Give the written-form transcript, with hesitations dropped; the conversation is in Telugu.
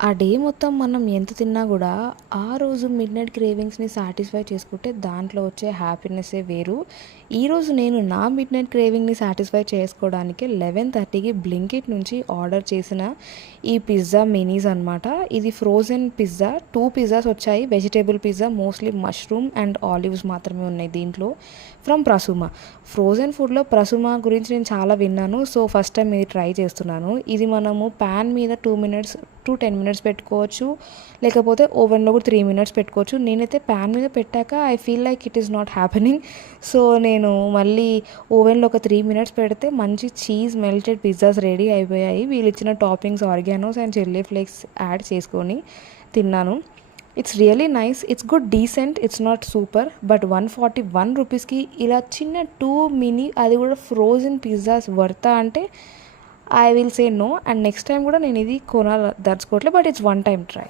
ఆ డే మొత్తం మనం ఎంత తిన్నా కూడా ఆ రోజు మిడ్‌నైట్ క్రేవింగ్స్‌ని సాటిస్ఫై చేసుకుంటే దాంట్లో వచ్చే హ్యాపీనెస్సే వేరు. ఈరోజు నేను నా మిడ్‌నైట్ క్రేవింగ్‌ని సాటిస్ఫై చేసుకోవడానికి 11:30కి బ్లింకిట్ నుంచి ఆర్డర్ చేసిన ఈ పిజ్జా మినీస్ అనమాట. ఇది ఫ్రోజెన్ పిజ్జా. 2 పిజ్జాస్ వచ్చాయి. Vegetable pizza, mostly mushroom and olives మాత్రమే ఉన్నాయి దీంట్లో. ఫ్రమ్ ప్రసుమా. ఫ్రోజెన్ ఫుడ్‌లో ప్రసుమా గురించి నేను చాలా విన్నాను. సో, ఫస్ట్ టైం ఇది ట్రై చేస్తున్నాను. ఇది మనము పాన్ మీద 2 మినిట్స్ టు 10 మినిట్స్ పెట్టుకోవచ్చు. లేకపోతే ఓవెన్‌లో కూడా 3 మినిట్స్ పెట్టుకోవచ్చు. నేనైతే పాన్ మీద పెట్టాక I feel like it is not happening. So, నేను మళ్ళీ ఓవెన్‌లో ఒక 3 మినిట్స్ పెడితే మంచి చీజ్ మెల్టెడ్ పిజ్జాస్ రెడీ అయిపోయాయి. వీళ్ళిచ్చిన toppings oreganos and chilli flakes add చేసుకొని తిన్నాను. It's really nice. It's good decent. It's not super. But 141 రూపీస్‌కి ఇలా చిన్న 2 మినీ, అది కూడా ఫ్రోజెన్ పిజ్జాస్ వర్తా అంటే I will say no. And next time కూడా నేను ఇది కొనాలి దలుచుకోవట్లే. But it's one time try.